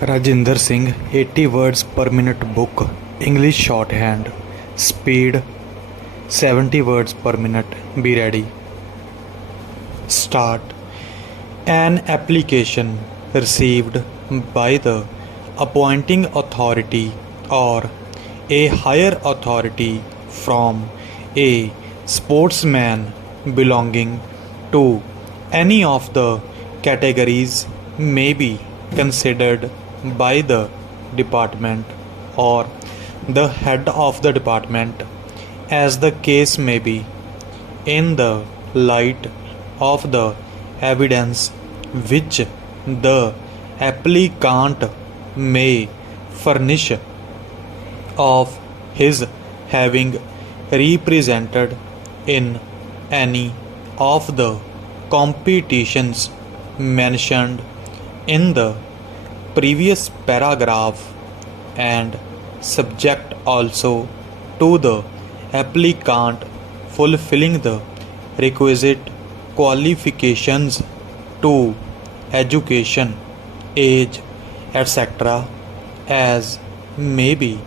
Rajinder Singh 80 words per minute book, English shorthand, speed 70 words per minute. Be ready. Start. An application received by the appointing authority or a higher authority from a sportsman belonging to any of the categories may be considered by the department or the head of the department, as the case may be, in the light of the evidence which the applicant may furnish of his having represented in any of the competitions mentioned in the previous paragraph, and subject also to the applicant fulfilling the requisite qualifications to education, age, etc., as may be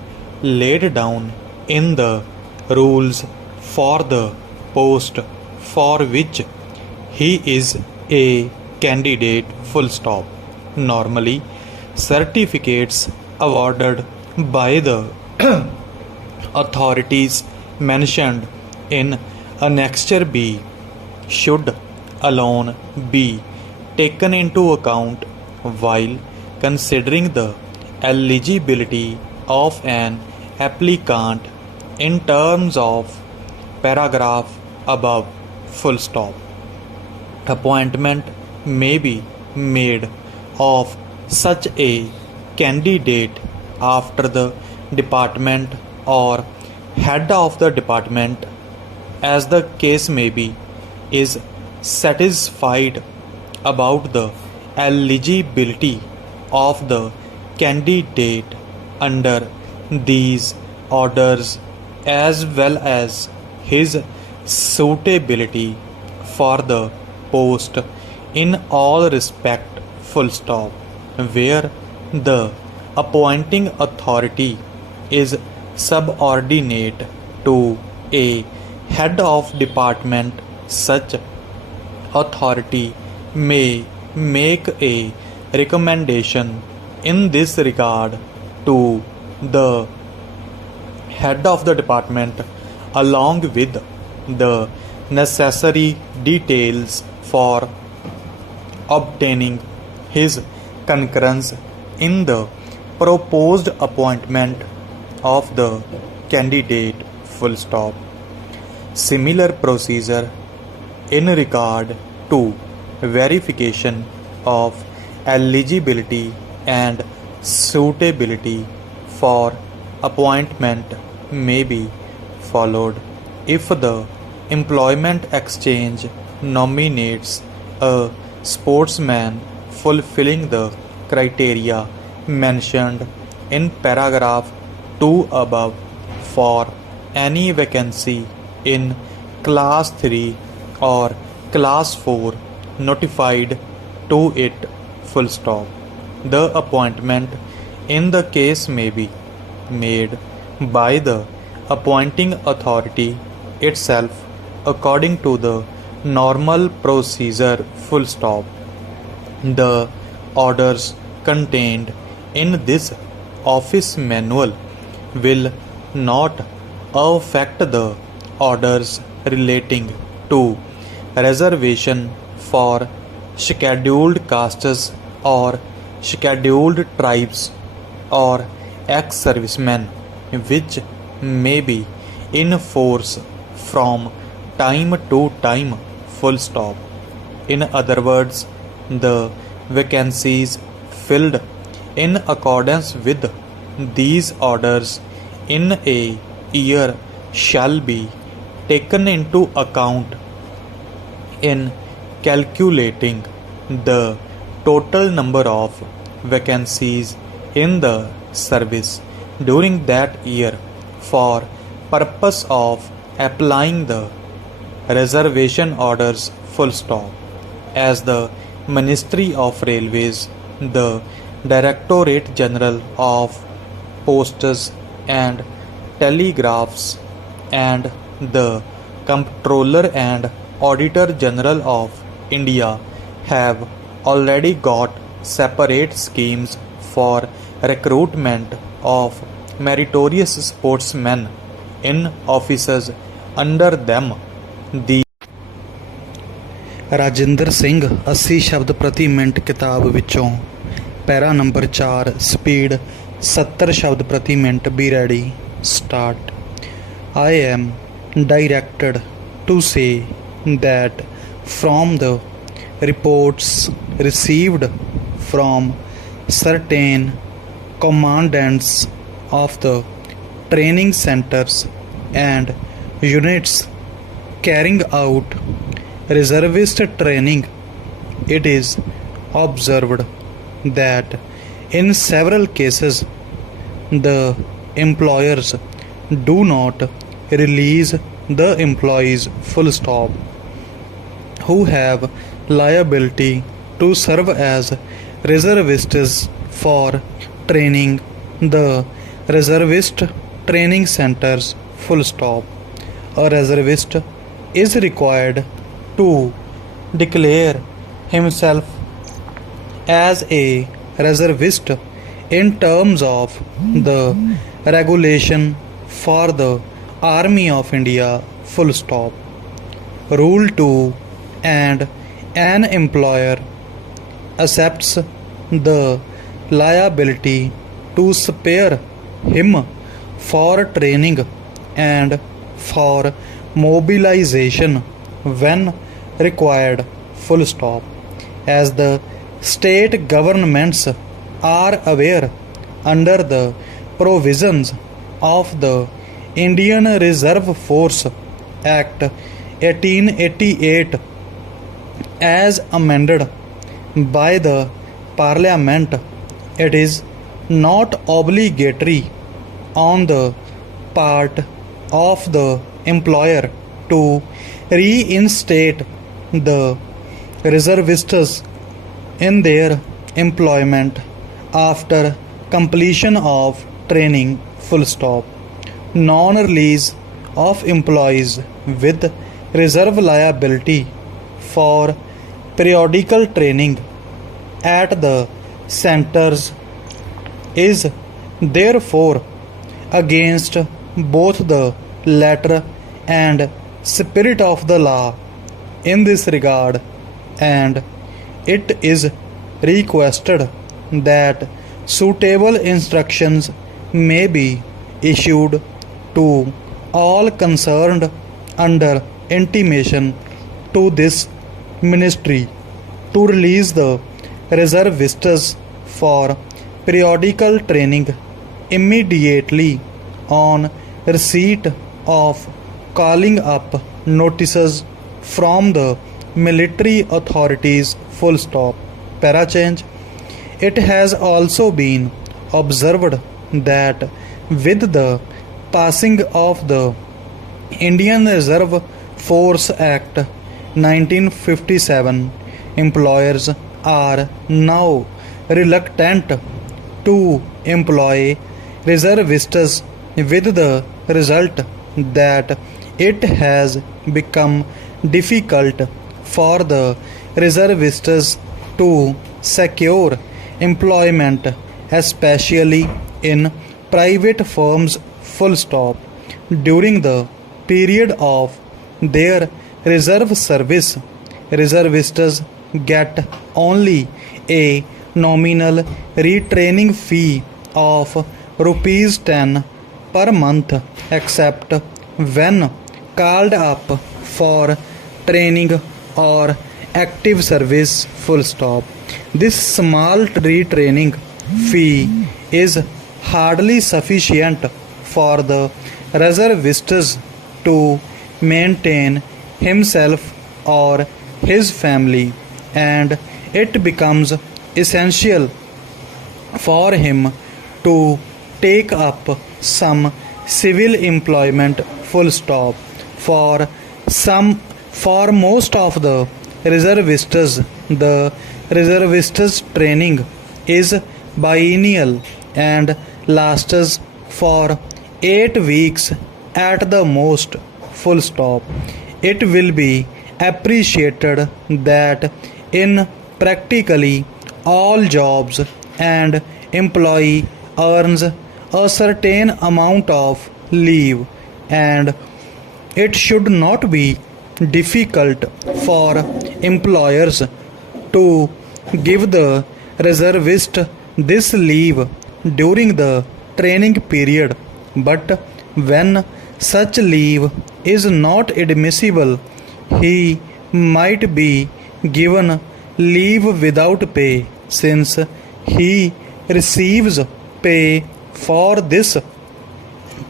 laid down in the rules for the post for which he is a candidate. Full stop. Normally, certificates awarded by the authorities mentioned in Annexure B should alone be taken into account while considering the eligibility of an applicant in terms of paragraph above. Full stop. Appointment may be made of such a candidate after the department or head of the department, as the case may be, is satisfied about the eligibility of the candidate under these orders, as well as his suitability for the post in all respect. Full stop. Where the appointing authority is subordinate to a head of department, such authority may make a recommendation in this regard to the head of the department, along with the necessary details for obtaining his concurrence in the proposed appointment of the candidate. Full stop. Similar procedure in regard to verification of eligibility and suitability for appointment may be followed if the employment exchange nominates a sportsman fulfilling the criteria mentioned in paragraph 2 above for any vacancy in class 3 or class 4 notified to it. Full stop. The appointment in the case may be made by the appointing authority itself according to the normal procedure. Full stop. The orders contained in this office manual will not affect the orders relating to reservation for scheduled castes or scheduled tribes or ex-servicemen, which may be in force from time to time. Full stop. In other words, the vacancies filled in accordance with these orders in a year shall be taken into account in calculating the total number of vacancies in the service during that year for purpose of applying the reservation orders. Full stop. As the Ministry of Railways, the Directorate General of Postes and Telegraphs, and the Comptroller and Auditor General of India have already got separate schemes for recruitment of meritorious sportsmen in offices under them. The Rajinder Singh 80 ਸ਼ਬਦ ਪ੍ਰਤੀ minute ਕਿਤਾਬ ਵਿੱਚੋਂ ਪੈਰਾ number 4 speed 70 ਸ਼ਬਦ ਪ੍ਰਤੀ minute B ready start I am directed to say that from the reports received from certain commandants of the training centers and units carrying out reservist training, it is observed that in several cases the employers do not release the employees full stop who have liability to serve as reservists for training the reservist training centers full stop. A reservist is required to declare himself as a reservist in terms of the regulation for the Army of India full stop. Rule 2 and an employer accepts the liability to spare him for training and for mobilization when required full stop. As the state governments are aware under the provisions of the Indian Reserve Force Act 1888 as amended by the Parliament, it is not obligatory on the part of the employer to reinstate the reservists in their employment after completion of training full stop. Non-release of employees with reserve liability for periodical training at the centers is therefore against both the letter and spirit of the law in this regard, and it is requested that suitable instructions may be issued to all concerned under intimation to this ministry to release the reservists for periodical training immediately on receipt of calling up notices from the military authorities full stop. Para change. It has also been observed that with the passing of the Indian Reserve Force Act 1957, employers are now reluctant to employ reservists, with the result that it has become difficult for the reservists to secure employment, especially in private firms full stop. During the period of their reserve service, reservists get only a nominal retraining fee of ₹10 per month, except when called up for training or active service full stop. This small retraining fee is hardly sufficient for the reservists to maintain himself or his family, and it becomes essential for him to take up some civil employment full stop. For most of the reservists, the reservists training is biennial and lasts for 8 weeks at the most, full stop. It will be appreciated that in practically all jobs and employee earns a certain amount of leave, and it should not be difficult for employers to give the reservist this leave during the training period. But when such leave is not admissible, he might be given leave without pay, since he receives pay for this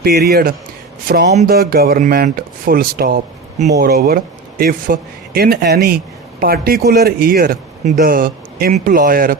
period from the government, full stop. Moreover, if in any particular year the employer